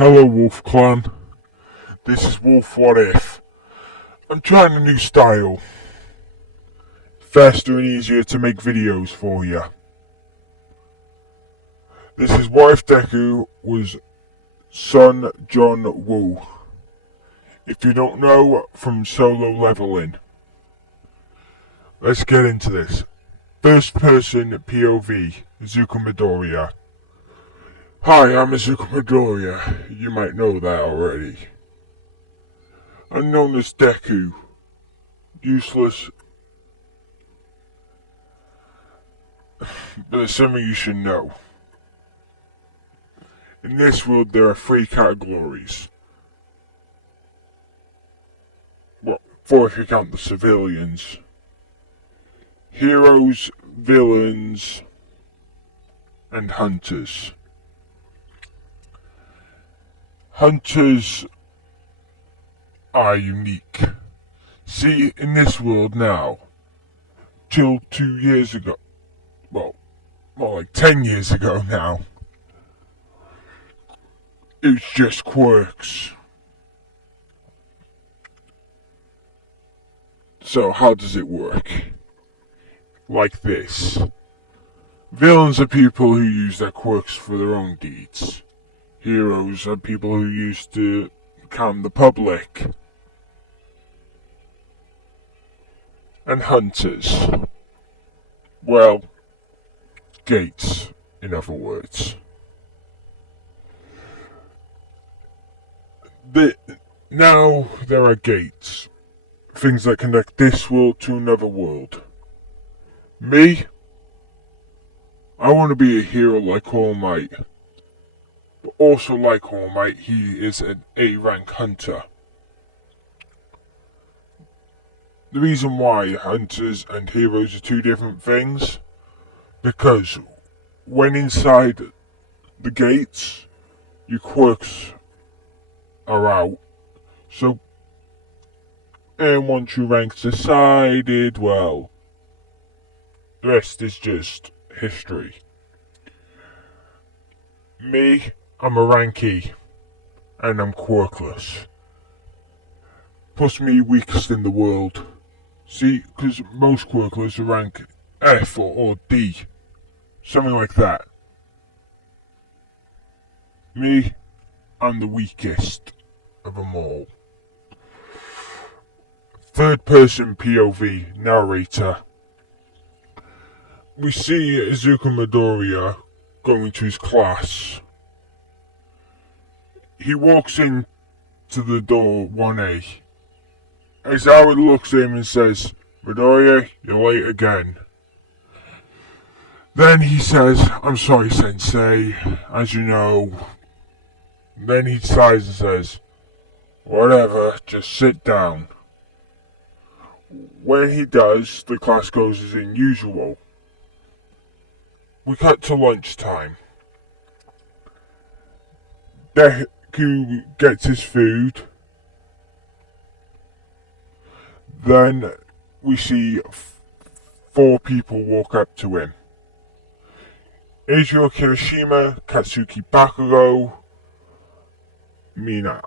Hello, Wolf Clan. This is Wolf What If. I'm trying a new style. Faster and easier to make videos for you. This is what if Deku was Son John Woo. If you don't know, from Solo Leveling. Let's get into this. First person POV, Izuku Midoriya. Hi, I'm Izuku Midoriya. You might know that already. I'm known as Deku. Useless. But there's something you should know. In this world, there are three categories. Well, four if you count the civilians. Heroes, villains, and hunters. Hunters are unique. See, in this world now, till 2 years ago, well, more like 10 years ago now, it's just quirks. So how does it work? Like this. Villains are people who use their quirks for their own deeds. Heroes are people who used to calm the public. And hunters, well, gates, in other words. Now there are gates. Things that connect this world to another world. Me? I want to be a hero like All Might. But also like All Might, he is an A-rank hunter. The reason why hunters and heroes are two different things, because when inside the gates, your quirks are out. So, and once your rank's decided, well, the rest is just history. Me, I'm a ranky, and I'm quirkless. Plus me weakest in the world. See, because most quirkless are rank F or D. Something like that. Me, I'm the weakest of them all. Third person POV, narrator. We see Izuku Midoriya going to his class. He walks in to the door 1A. As Howard looks at him and says, "Midoriya, you're late again." Then he says, "I'm sorry, Sensei, as you know." Then he sighs and says, "Whatever, just sit down." When he does, the class goes as in usual. We cut to lunchtime. Deku gets his food. Then we see four people walk up to him. Eiji Kirishima, Katsuki Bakugo, Mina.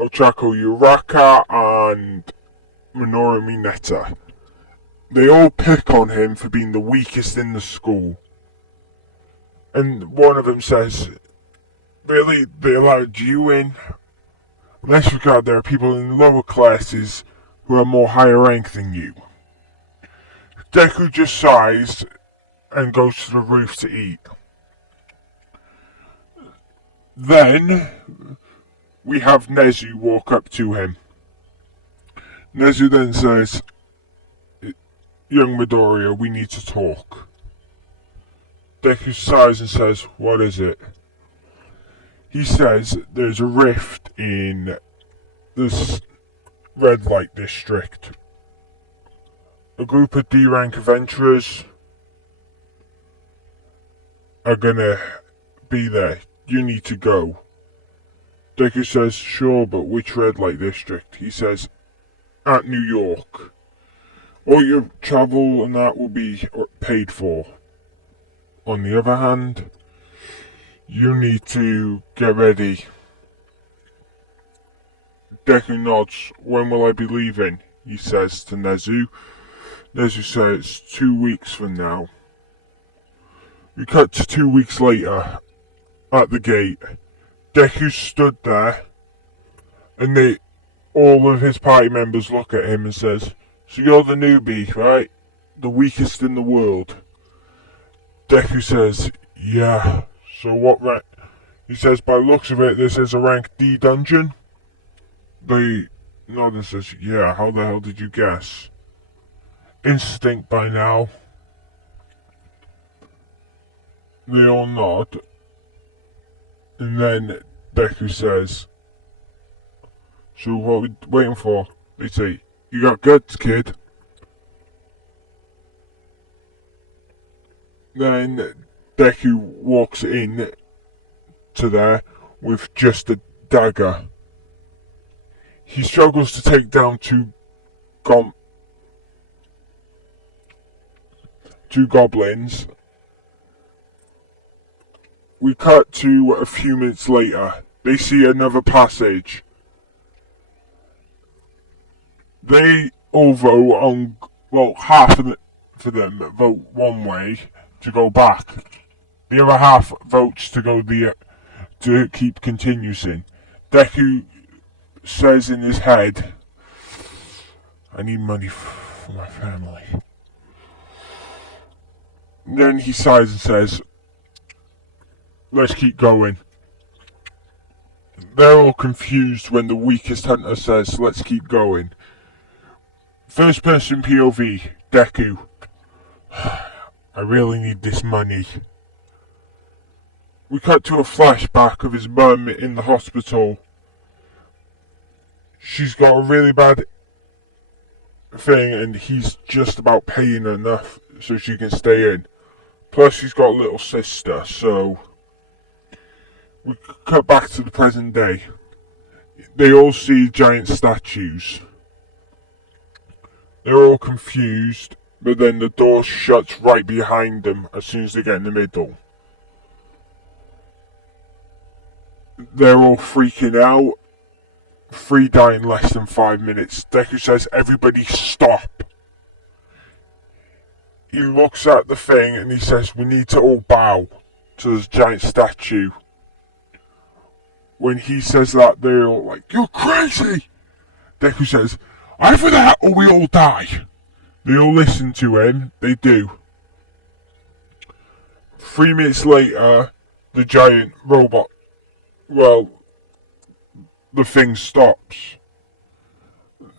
Ochako Uraka and Minoru Mineta. They all pick on him for being the weakest in the school. And one of them says, "Really, they allowed you in?" Let's regard there are people in lower classes who are more higher rank than you. Deku just sighs and goes to the roof to eat. Then we have Nezu walk up to him. Nezu then says, "Young Midoriya, we need to talk." Deku sighs and says, "What is it?" He says there's a rift in this red light district. A group of D-rank adventurers are gonna be there. You need to go. Deku says, "Sure, but which red light district?" He says, "At New York." All your travel and that will be paid for. On the other hand, you need to get ready. Deku nods. When will I be leaving? He says to Nezu. Nezu says 2 weeks from now. We cut to 2 weeks later at the gate. Deku stood there, and all of his party members look at him and says, "So you're the newbie, right? The weakest in the world." Deku says, "Yeah. So what rank?" He says, "By the looks of it, this is a rank D dungeon." They nod and says, "Yeah. How the hell did you guess?" Instinct by now. They all nod, and then Deku says, "So what are we waiting for?" They say, "You got guts, kid." Then Deku walks in to there with just a dagger. He struggles to take down two goblins. We cut to a few minutes later. They see another passage. They all vote on, well, half of them vote one way to go back. The other half votes to keep continuing. Deku says in his head, "I need money for my family." Then he sighs and says, "Let's keep going." They're all confused when the weakest hunter says, "Let's keep going." First person POV, Deku. "I really need this money." We cut to a flashback of his mum in the hospital. She's got a really bad thing and he's just about paying enough so she can stay in. Plus she's got a little sister, so we cut back to the present day. They all see giant statues. They're all confused, but then the door shuts right behind them as soon as they get in the middle. They're all freaking out. 3 die in less than 5 minutes. Deku says, "Everybody stop." He looks at the thing and he says, "We need to all bow to this giant statue." When he says that, they're all like, "You're crazy!" Deku says, "Either that or we all die." They all listen to him. They do. 3 minutes later, the giant robot, well, the thing stops.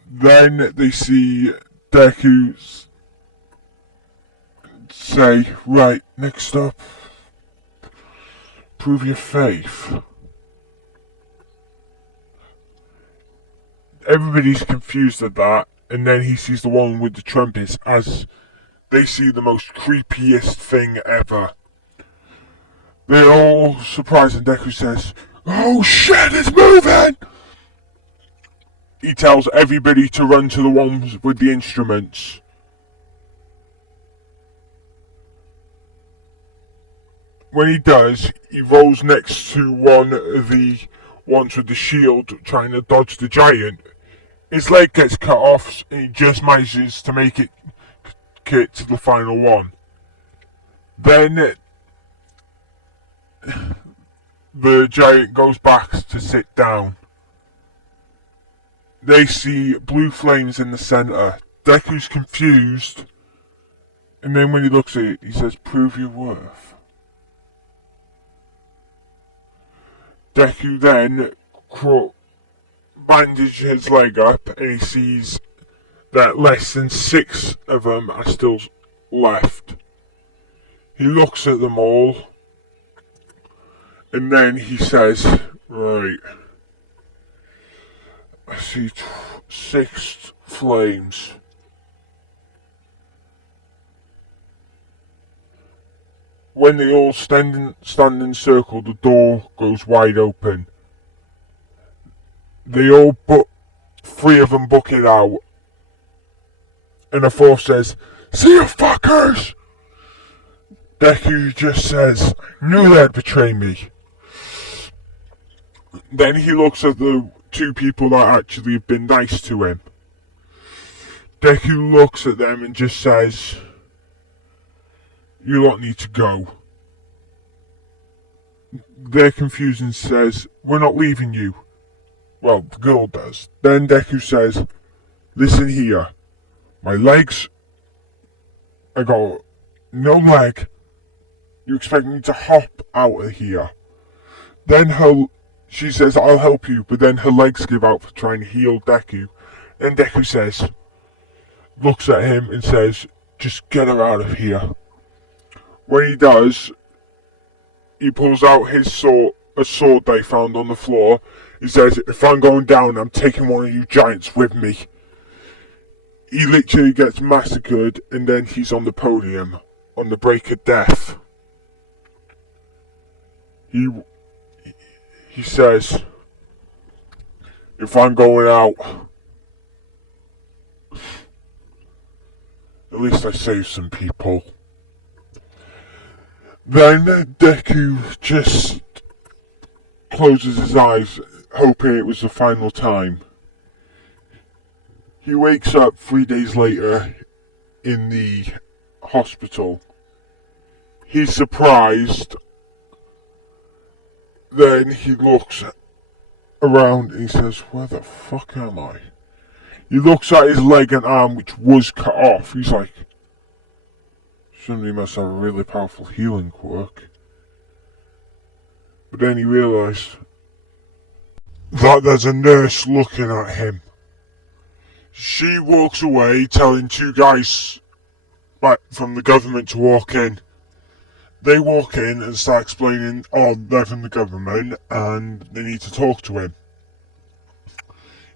Then they see Deku say, "Right, next up, prove your faith." Everybody's confused at that, and then he sees the one with the trumpets as they see the most creepiest thing ever. They're all surprised, and Deku says, "Oh shit, it's moving!" He tells everybody to run to the ones with the instruments. When he does, he rolls next to one of the ones with the shield trying to dodge the giant. His leg gets cut off and he just manages to make it to the final one. Then the giant goes back to sit down. They see blue flames in the center. Deku's confused, and then when he looks at it, he says, "Prove your worth." Deku then bandages his leg up, and he sees that less than 6 of them are still left. He looks at them all, and then he says, "Right, I see 6 flames." When they all stand in circle, the door goes wide open. They all 3 of them book it out. And the fourth says, "See you fuckers!" Deku just says, "Knew they'd betray me." Then he looks at the two people that actually have been nice to him. Deku looks at them and just says, "You lot need to go." They're confused and says, "We're not leaving you." Well, the girl does. Then Deku says, "Listen here, my legs, I got no leg. You expect me to hop out of here?" Then she says, "I'll help you," but then her legs give out for trying to heal Deku. Then Deku looks at him and says, "Just get her out of here." When he does, he pulls out his sword, a sword they found on the floor. He says, "If I'm going down, I'm taking one of you giants with me." He literally gets massacred, and then he's on the podium, on the break of death. He says, "If I'm going out, at least I saved some people." Then Deku just closes his eyes, hoping it was the final time. He wakes up 3 days later in the hospital. He's surprised. Then he looks around and he says, "Where the fuck am I?" He looks at his leg and arm, which was cut off. He's like, "Somebody must have a really powerful healing quirk." But then he realised that there's a nurse looking at him. She walks away, telling two guys from the government to walk in. They walk in and start explaining, they're from the government and they need to talk to him.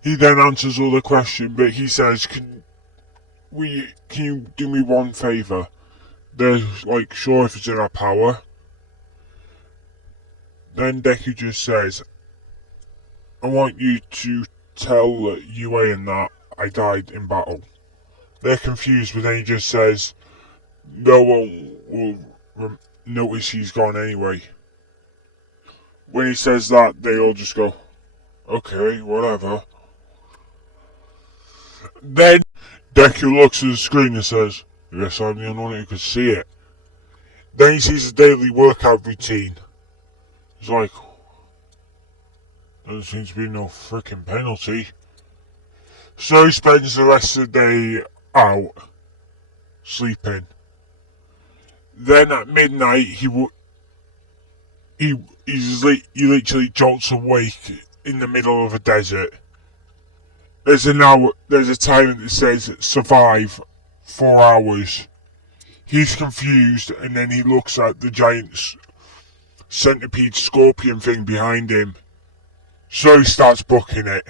He then answers all the questions, but he says, can you do me one favour?" They're like, "Sure, if it's in our power." Then Deku just says, "I want you to tell Yue and that I died in battle." They're confused, but then he just says, "No one will notice he's gone anyway." When he says that, they all just go, "Okay, whatever." Then Deku looks at the screen and says, "I guess I'm the only one who could see it." Then he sees a daily workout routine. He's like, "Doesn't seem to be no freaking penalty." So he spends the rest of the day out, sleeping. Then at midnight, he literally jolts awake in the middle of a desert. There's a time that says survive 4 hours. He's confused, and then he looks at the giant centipede scorpion thing behind him. So he starts booking it.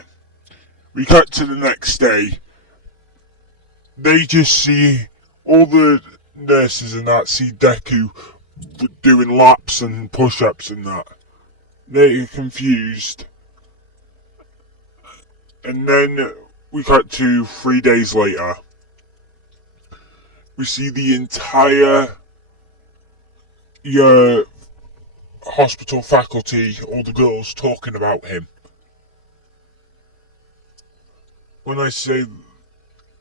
We cut to the next day. They just see all the nurses and that see Deku doing laps and push-ups and that. They're confused. And then we cut to 3 days later. We see the entire hospital faculty, all the girls, talking about him. When I say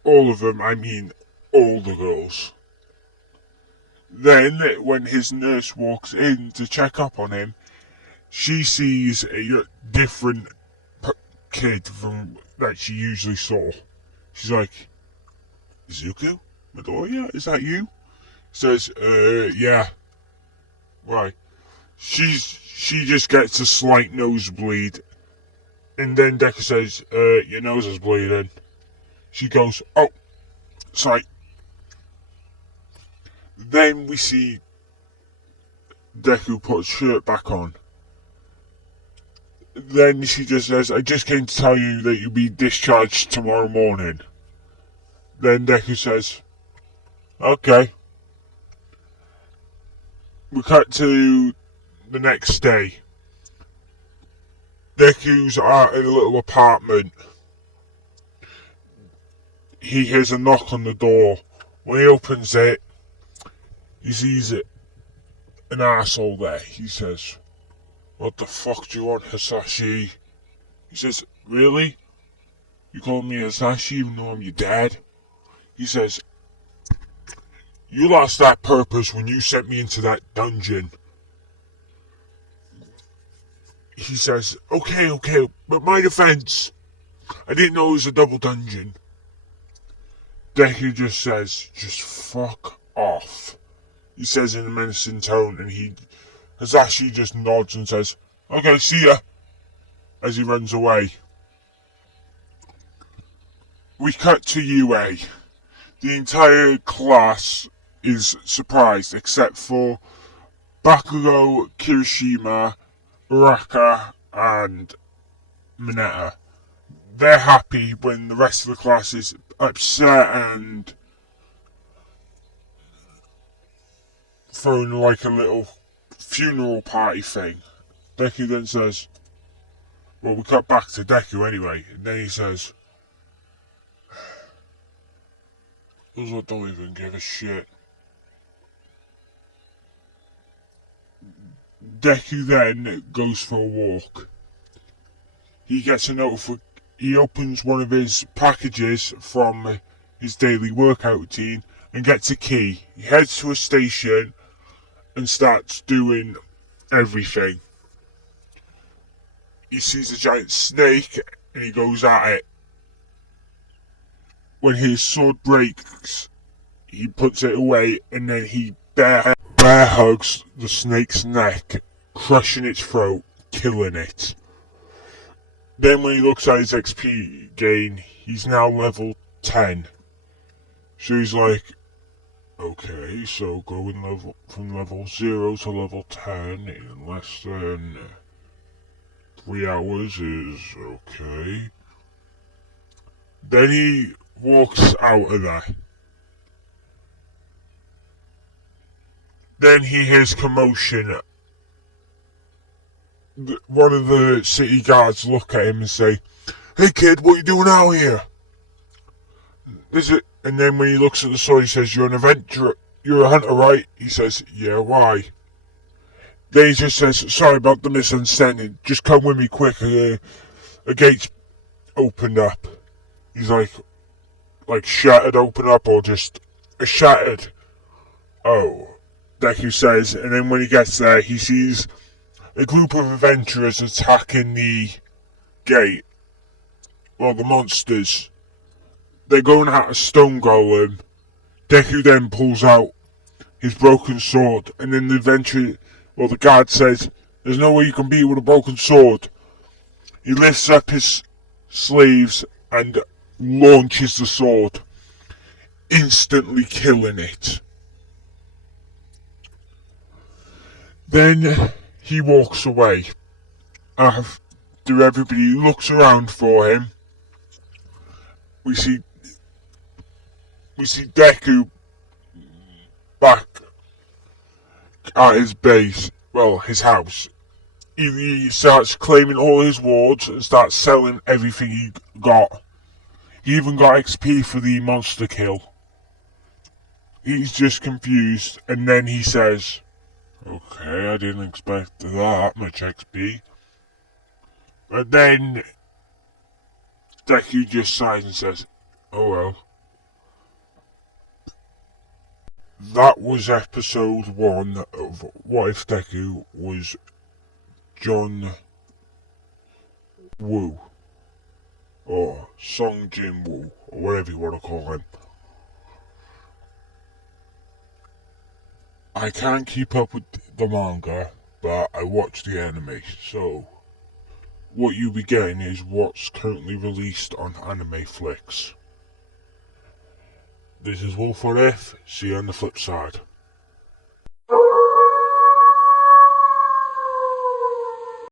all of them, I mean all the girls. Then, when his nurse walks in to check up on him, she sees a different kid from that she usually saw. She's like, "Zuko? Midoriya? Is that you?" Says, yeah. Why? She just gets a slight nosebleed. And then Deku says, "Your nose is bleeding." She goes, "Oh, sorry." Then we see Deku put his shirt back on. Then she just says, "I just came to tell you that you'll be discharged tomorrow morning." Then Deku says, "Okay." We cut to the next day. Deku's in a little apartment. he hears a knock on the door. When he opens it, he sees an arsehole there. He says, "What the fuck do you want, Hisashi?" He says, "Really? You call me Hisashi even though I'm your dad?" He says, "You lost that purpose when you sent me into that dungeon." He says, okay, but my defense, I didn't know it was a double dungeon." Deku just says, "Just fuck off." He says in a menacing tone, and Hisashi just nods and says, "Okay, see ya," as he runs away. We cut to UA. The entire class is surprised except for Bakugo, Kirishima, Uraka, and Mineta. They're happy when the rest of the class is upset and throwing like a little funeral party thing. Deku then says, well, we cut back to Deku anyway, and then he says, "Those that don't even give a shit." Deku then goes for a walk. He gets a he opens one of his packages from his daily workout routine and gets a key. He heads to a station and starts doing everything. He sees a giant snake and he goes at it. When his sword breaks, he puts it away and then he bear hugs the snake's neck, crushing its throat, killing it. Then when he looks at his XP gain, he's now level 10. So he's like, okay, so going from level 0 to level 10 in less than 3 hours is okay. Then he walks out of there. Then he hears commotion. One of the city guards look at him and say, "Hey kid, what are you doing out here?" And then when he looks at the sword, he says, "You're an adventurer. You're a hunter, right?" He says, "Yeah, why?" Then he just says, "Sorry about the misunderstanding. Just come with me quick. A gate's opened up." He's like shattered open up or just shattered. Oh, Deku says, and then when he gets there, he sees a group of adventurers attacking the gate. Well, the monsters. They're going at a stone golem. Deku then pulls out his broken sword, and then the guard says, "There's no way you can beat it with a broken sword." He lifts up his sleeves and launches the sword, instantly killing it. Then he walks away. After everybody looks around for him, we see Deku back at his base, well, his house. He starts claiming all his wards and starts selling everything he got. He even got XP for the monster kill. He's just confused, and then he says, "Okay, I didn't expect that much XP." But then Deku just sighs and says, "Oh well." That was episode 1 of What If Deku Was John Woo, or Song Jin Woo, or whatever you want to call him. I can't keep up with the manga, but I watch the anime, so what you'll be getting is what's currently released on Anime Flix. This is Wolf What If, see you on the flip side.